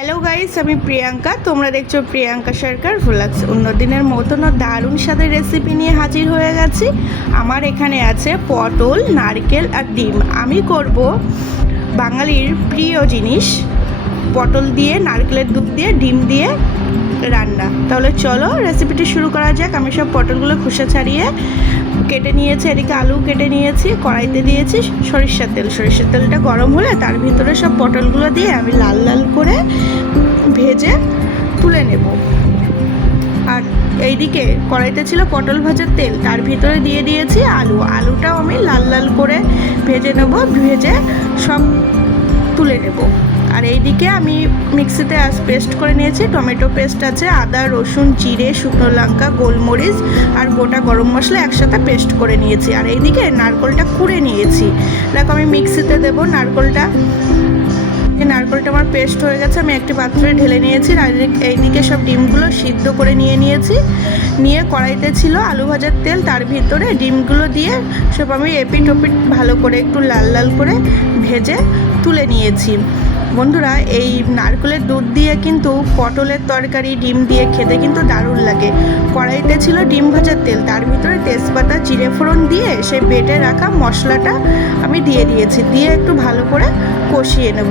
Hello guys, আমি প্রিয়াঙ্কা। তোমরা দেখছো প্রিয়াঙ্কা সরকার ভ্লগস। অন্যদিনের মতন দারুণ স্বাদের রেসিপি নিয়ে হাজির হয়ে গেছি। আমার এখানে আছে পটল, নারকেল আর ডিম। আমি করব বাঙালির প্রিয় জিনিস, পটল দিয়ে, নারকেলের দুধ দিয়ে, ডিম দিয়ে রান্না। তাহলে চলো রেসিপিটি শুরু করা যাক। আমি সব পটলগুলো খোসা ছাড়িয়ে কেটে নিয়েছি, এদিকে আলু কেটে নিয়েছি, কড়াইতে দিয়েছি সরিষার তেল। সরিষার তেলটা গরম হলে তার ভিতরে সব পটলগুলো দিয়ে আমি লাল লাল করে ভেজে তুলে নেব। আর এইদিকে কড়াইতে ছিল পটল ভাজার তেল, তার ভিতরে দিয়ে দিয়েছি আলুটাও আমি লাল লাল করে ভেজে নেব, ভেজে সব তুলে নেব। আর এইদিকে আমি মিক্সিতে পেস্ট করে নিয়েছি, টমেটো পেস্ট আছে, আদা, রসুন, জিরে, শুকনো লঙ্কা, গোলমরিচ আর গোটা গরম মশলা একসাথে পেস্ট করে নিয়েছি। আর এইদিকে নারকেলটা কুড়ে নিয়েছি। দেখো আমি মিক্সিতে দেবো নারকেলটা। নারকেলটা আমার পেস্ট হয়ে গেছে, আমি একটি পাত্রে ঢেলে নিয়েছি। আর এইদিকে সব ডিমগুলো সিদ্ধ করে নিয়েছি। নিয়ে কড়াইতে ছিল আলু ভাজার তেল, তার ভিতরে ডিমগুলো দিয়ে সব আমি এপিট ওপিট ভালো করে একটু লাল লাল করে ভেজে তুলে নিয়েছি। বন্ধুরা, এই নারকেলের দুধ দিয়ে কিন্তু পটলের তরকারি ডিম দিয়ে খেতে কিন্তু দারুণ লাগে। কড়াইতে ছিল ডিম ভাজার তেল, তার ভিতরে তেজপাতা, জিরে ফোড়ন দিয়ে সেই বেটে রাখা মশলাটা আমি দিয়ে দিয়েছি। দিয়ে একটু ভালো করে কষিয়ে নেব।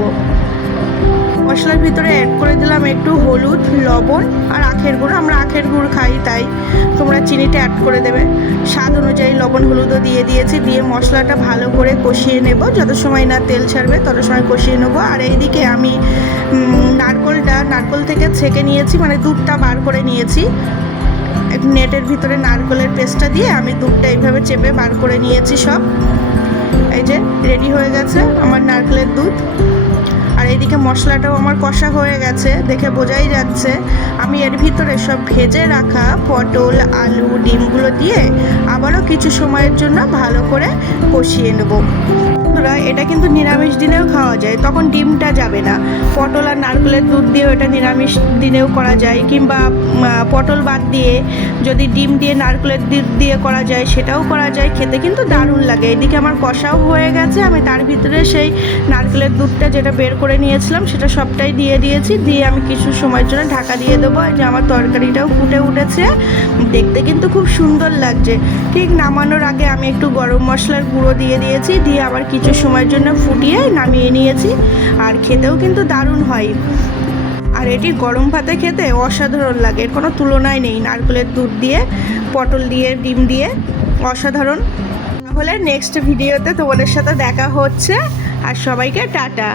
মশলার ভিতরে অ্যাড করে দিলাম একটু হলুদ, লবণ আর আখের গুঁড়ো। আমরা আখের গুড় খাই, তাই তোমরা চিনিটা অ্যাড করে দেবে। স্বাদ অনুযায়ী লবণ হলুদও দিয়ে দিয়েছি। দিয়ে মশলাটা ভালো করে কষিয়ে নেব, যত সময় না তেল ছাড়বে তত সময় কষিয়ে নেব। আর এইদিকে আমি নারকেল থেকে ছেঁকে নিয়েছি, মানে দুধটা বার করে নিয়েছি। নেটের ভিতরে নারকেলের পেস্টটা দিয়ে আমি দুধটা এইভাবে চেপে বার করে নিয়েছি সব। এই যে রেডি হয়ে গেছে আমার নারকেলের দুধ। আর এইদিকে মশলাটাও আমার কষা হয়ে গেছে, দেখে বোঝাই যাচ্ছে। আমি এর ভিতরে সব ভেজে রাখা পটল, আলু, ডিমগুলো দিয়ে আবারও কিছু সময়ের জন্য ভালো করে কষিয়ে নেব। বন্ধুরা, এটা কিন্তু নিরামিষ দিনেও খাওয়া যায়, তখন ডিমটা যাবে না। পটল আর নারকেলের দুধ দিয়েও এটা নিরামিষ দিনেও করা যায়, কিংবা পটল বাদ দিয়ে যদি ডিম দিয়ে নারকেলের দুধ দিয়ে করা যায় সেটাও করা যায়। খেতে কিন্তু দারুণ লাগে। এদিকে আমার কষাও হয়ে গেছে, আমি তার ভিতরে সেই নারকেলের দুধটা যেটা বের করে নিয়েছিলাম সেটা সবটাই দিয়ে দিয়েছি। দিয়ে আমি কিছু সময়ের জন্য ঢাকা দিয়ে দেবো। এই যে আমার তরকারিটাও ফুটে উঠেছে, দেখতে কিন্তু খুব সুন্দর লাগছে। ঠিক নামানোর আগে আমি একটু গরম মশলার গুঁড়ো দিয়ে দিয়েছি। দিয়ে আবার কিছু সময়ের জন্য ফুটিয়ে নামিয়ে নিয়েছি। আর খেতেও কিন্তু দারুণ হয়। আর এটি গরম ভাতে খেতে অসাধারণ লাগে, এর কোনো তুলনাই নেই। নারকেলের দুধ দিয়ে, পটল দিয়ে, ডিম দিয়ে অসাধারণ। তাহলে নেক্সট ভিডিওতে তোমাদের সাথে দেখা হচ্ছে। আর সবাইকে টাটা।